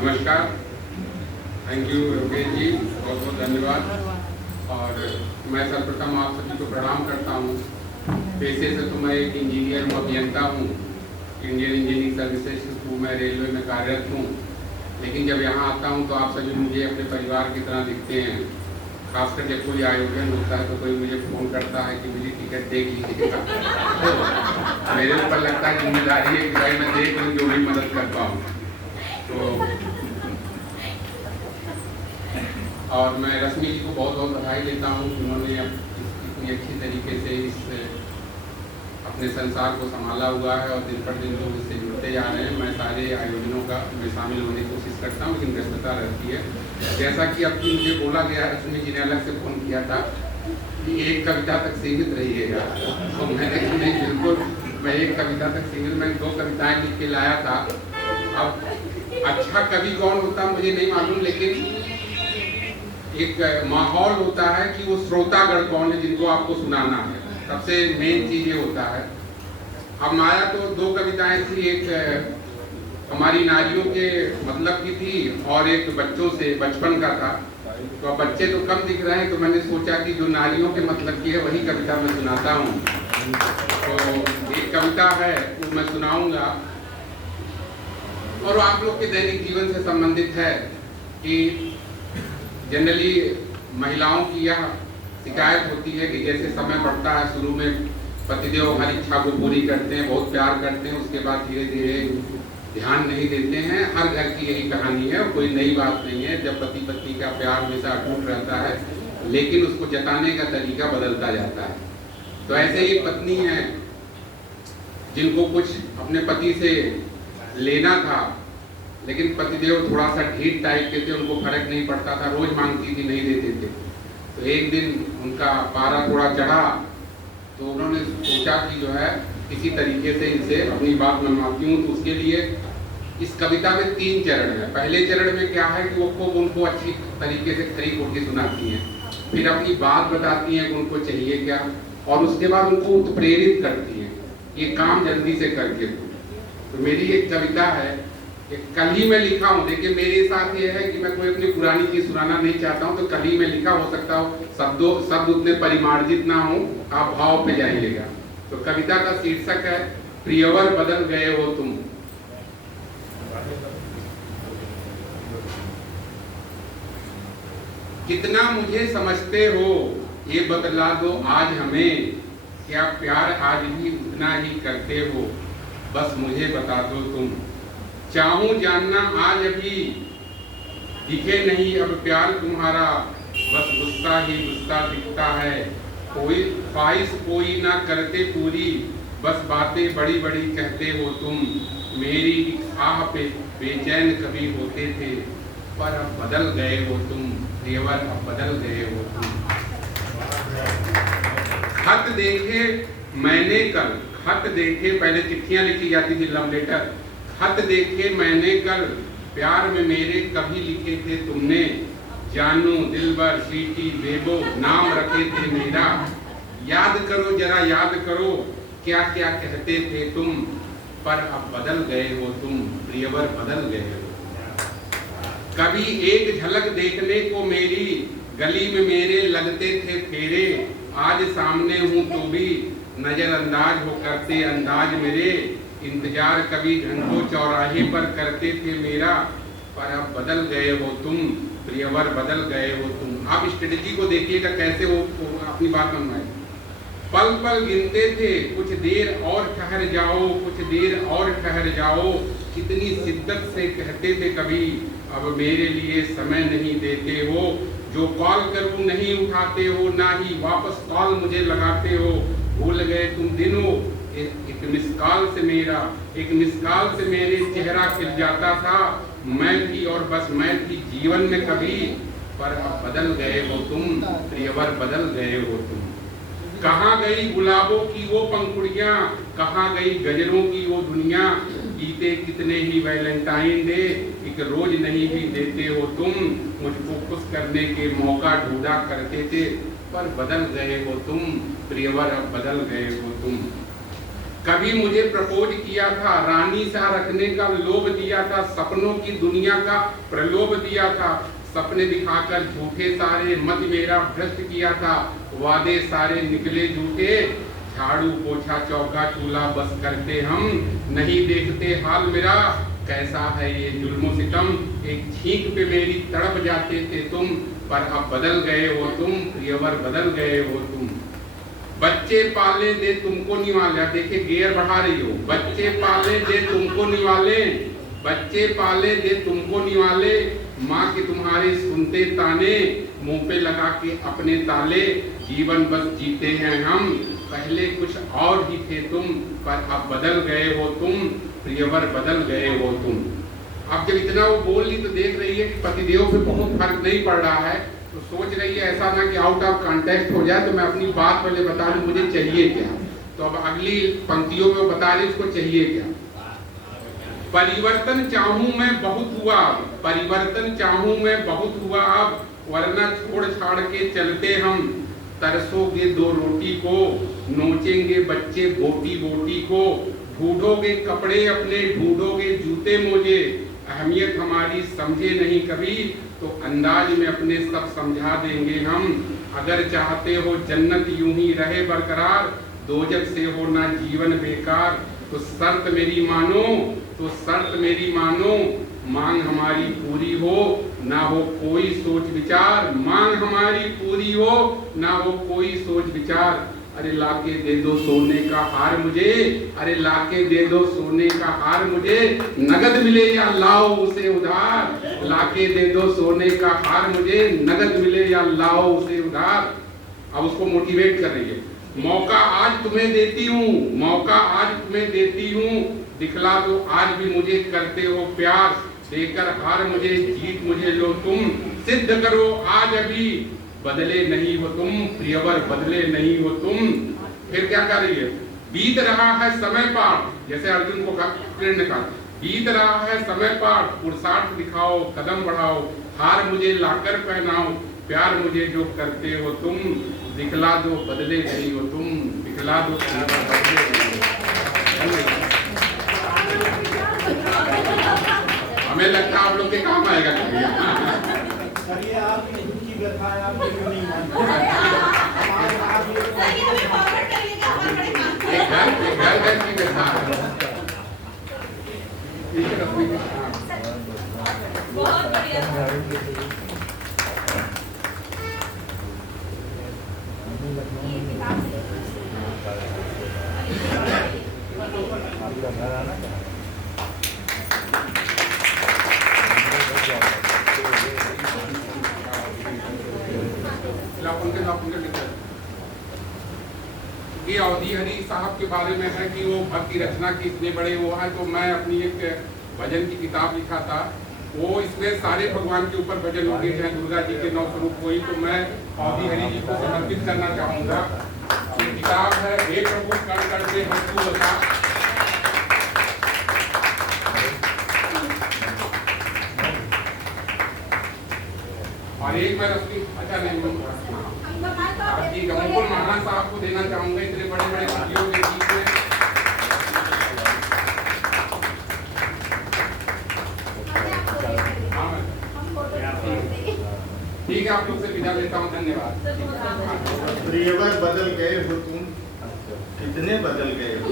नमस्कार, thank you Yogesh ji, बहुत बहुत धन्यवाद। और मैं सर्वप्रथम आप सभी को प्रणाम करता हूँ। पेशे से तो मैं एक इंजीनियर हूँ, अभियंता हूँ। इंडियन इंजीनियरिंग सर्विसेज के थ्रू मैं रेलवे में कार्यरत हूँ। लेकिन जब यहाँ आता हूँ तो आप सभी मुझे अपने परिवार की तरह दिखते हैं। खासकर जब कोई आयोजन होता है तो कोई मुझे फ़ोन करता है कि मुझे टिकट देख लीजिएगा। तो मेरे ऊपर लगता है जिम्मेदारी है कि भाई मैं देख लूँ, जो भी मदद कर पाऊँ। तो और मैं रश्मि जी को बहुत बहुत बधाई देता हूँ कि उन्होंने इतनी अच्छी तरीके से इस अपने संसार को संभाला हुआ है और दिन पर दिन लोग इससे जुड़ते जा रहे हैं। मैं सारे आयोजनों में शामिल होने की कोशिश करता हूँ, लेकिन व्यस्तता रहती है। जैसा कि अब मुझे बोला गया, रश्मि जी ने अलग से फ़ोन किया था कि एक कविता तक सीमित रहिएगा, तो मैंने नहीं, बिल्कुल मैं एक कविता तक सीमित, मैं 2 कविताएँ लिख के लाया था। अब अच्छा कवि कौन होता मुझे नहीं मालूम, लेकिन एक माहौल होता है कि वो श्रोतागण कौन है जिनको आपको सुनाना है। सबसे मेन चीज़ ये होता है। अब माया तो 2 कविताएं थी, एक हमारी नारियों के मतलब की थी और एक बच्चों से बचपन का था। तो अब बच्चे तो कम दिख रहे हैं, तो मैंने सोचा कि जो नारियों के मतलब की है वही कविता मैं सुनाता हूँ। तो एक कविता है वो मैं सुनाऊंगा और आप लोग के दैनिक जीवन से संबंधित है कि जनरली महिलाओं की यह शिकायत होती है कि जैसे समय बढ़ता है, शुरू में पतिदेव हर इच्छा को पूरी करते हैं, बहुत प्यार करते हैं, उसके बाद धीरे धीरे ध्यान नहीं देते हैं। हर घर की यही कहानी है, कोई नई बात नहीं है। जब पति पत्नी का प्यार हमेशा अटूट रहता है, लेकिन उसको जताने का तरीका बदलता जाता है। तो ऐसे ही पत्नी है जिनको कुछ अपने पति से लेना था, लेकिन पतिदेव थोड़ा सा ढीठ टाइप के थे, उनको फर्क नहीं पड़ता था, रोज मांगती थी, नहीं देते थे। तो एक दिन उनका पारा थोड़ा चढ़ा, तो उन्होंने सोचा कि जो है किसी तरीके से इनसे अपनी बात मनवाती हूँ। तो उसके लिए इस कविता में 3 चरण है। पहले चरण में क्या है कि वो खूब उनको अच्छी तरीके से खरी खोटी सुनाती हैं, फिर अपनी बात बताती हैं कि उनको चाहिए क्या, और उसके बाद उनको उत्प्रेरित करती हैं ये काम जल्दी से करके दो। तो मेरी एक कविता है, कल ही मैं लिखा हूँ। देखिए मेरे साथ ये है कि मैं कोई अपनी पुरानी चीज सुनाना नहीं चाहता हूँ, तो कल ही मैं लिखा, हो सकता हो शब्द उतने परिमार्जित ना हो, आप भाव पे जाइएगा। तो कविता का शीर्षक है प्रियवर बदल गए हो तुम। कितना मुझे समझते हो ये बतला दो आज हमें, क्या प्यार आज भी उतना ही करते हो, बस मुझे बता दो तुम। चाहूं जानना आज अभी दिखे नहीं अब प्यार तुम्हारा, बस गुस्सा ही गुस्सा दिखता है, कोई ख्वाहिश कोई ना करते पूरी, बस बातें बड़ी बड़ी कहते हो तुम। मेरी आह पे बेचैन कभी होते थे, पर अब बदल गए हो तुम, प्रियवर अब बदल गए हो तुम। खत देखे मैंने कल, खत देखे, पहले चिट्ठियां लिखी जाती थी, लव लेटर। खत देखे मैंने कल, प्यार में मेरे कभी लिखे थे तुमने, जानू दिलबर शीटी बेबो नाम रखे थे मेरा। याद करो जरा याद करो क्या क्या कहते थे तुम, पर अब बदल गए हो तुम, प्रियवर बदल गए हो। कभी एक झलक देखने को मेरी गली में मेरे लगते थे फेरे, आज सामने हूँ तो भी नजरअंदाज हो करते अंदाज मेरे। इंतजार कभी घंटों चौराहे पर करते थे मेरा, पर अब बदल गए हो तुम, प्रियवर बदल गए हो तुम। आप स्ट्रेटजी को देखिएगा कैसे वो अपनी बात मनवाए। पल पल गिनते थे कुछ देर और ठहर जाओ, कुछ देर और ठहर जाओ, कितनी शिद्दत से कहते थे कभी, अब मेरे लिए समय नहीं देते हो। जो कॉल करूं नहीं उठाते हो, ना ही वापस कॉल मुझे लगाते हो। भूल गए तुम दिनों, एक मिसकॉल से मेरे चेहरा खिल जाता था। मैं थी और बस मैं थी जीवन में कभी, पर अब बदल गए हो तुम, प्रियवर बदल गए हो तुम। कहाँ गई गुलाबों की वो पंखुड़ियाँ, कहाँ गई गजरों की वो दुनिया, बीते कितने ही वैलेंटाइन डे, एक रोज नहीं भी देते हो तुम। मुझको खुश करने के मौका ढूंढा करते थे, पर बदल गए हो तुम, प्रियवर अब बदल गए हो तुम। कभी मुझे प्रपोज किया था, रानी सा रखने का लोभ दिया था, सपनों की दुनिया का प्रलोभ दिया था, सपने दिखाकर झूठे सारे मत मेरा भ्रष्ट किया था, वादे सारे निकले झूठे, झाड़ू पोछा चौका चूल्हा बस करते हम, नहीं देखते हाल मेरा कैसा है ये जुल्मो सितम, एक छींक पे मेरी तड़प जाते थे तुम, पर अब बदल गए हो तुम, प्रियवर बदल गए हो तुम। बच्चे पाले दे तुमको निवाले, देखिए गेयर बढ़ा रही हो, बच्चे पाले दे तुमको निवाले, बच्चे पाले दे तुमको निवाले, माँ के तुम्हारे सुनते ताने, मुंह पे लगा के अपने ताले, जीवन बस जीते हैं हम, पहले कुछ और ही थे तुम, पर अब बदल गए हो तुम, प्रियवर बदल गए हो तुम। अब जब इतना वो बोल ली तो देख रही है कि पतिदेव पे बहुत फर्क नहीं पड़ रहा है, तो सोच रही है ऐसा ना कि आउट ऑफ कॉन्टेक्स्ट हो जाए, तो मैं अपनी बात पहले बता दूं मुझे चाहिए क्या। तो अब अगली पंक्तियों में बता रही उसको चाहिए क्या। परिवर्तन चाहूं मैं बहुत हुआ, परिवर्तन चाहूं मैं बहुत हुआ अब, वरना छोड़ छाड़ के चलते हम, तरसोगे दो रोटी को, नोचेंगे बच्चे बोटी बोटी को, ढूंढोगे कपड़े अपने, ढूंढोगे जूते मोजे, अहमियत हमारी समझे नहीं कभी, तो अंदाज में अपने सब समझा देंगे हम, अगर चाहते हो जन्नत यूं ही रहे बरकरार, दोजख से हो ना जीवन बेकार, तो शर्त मेरी मानो, तो शर्त मेरी मानो, मांग हमारी पूरी हो ना हो कोई सोच विचार, मांग हमारी पूरी हो ना हो कोई सोच विचार, अरे लाके दे दो सोने का हार मुझे, अरे लाके दे दो सोने का हार मुझे, नगद मिले या लाओ उसे उधार, लाके दे दो सोने का हार मुझे, नगद मिले या लाओ उसे उधार। अब उसको मोटिवेट कर रही है, मौका आज तुम्हें देती हूँ, मौका आज तुम्हें देती हूँ, दिखला दो आज भी मुझे करते हो प्यार, देकर हार मुझे जीत मुझे लो तुम, सिद्ध करो आज अभी बदले नहीं हो तुम, प्रियवर बदले नहीं हो तुम। फिर क्या कर रही है, बीत रहा है समय पार, जैसे अर्जुन को कृष्ण ने कहा बीत रहा है समय पार, पुरुषार्थ दिखाओ कदम बढ़ाओ, हार मुझे लाकर पहनाओ, प्यार मुझे जो करते हो तुम, दिखला दो बदले नहीं हो तुम, दिखला दो बदले नहीं हो। हमें लगता है आप लोग के काम आएगा बहुत बढ़िया। ये अवधि हरि साहब के बारे में है कि वो भक्ति रचना की इतने बड़े वो है, तो मैं अपनी एक भजन की किताब लिखा था, वो इसमें सारे भगवान के ऊपर भजन होंगे, चाहे दुर्गा जी के 9 स्वरूप कोई, तो मैं अवधि हरि जी को समर्पित करना चाहूंगा। ये किताब है हे प्रभु कण कण से वस्तु बता, और एक मैं रश्मि अच्छा नहीं जी गंगोल महाराज साहब को देना चाहूंगा, इतने बड़े बड़े सदियों के बीच में। ठीक है, आप लोग से विदा लेता हूँ, धन्यवाद। प्रियवर बदल गए हो तुम, कितने बदल गए हो।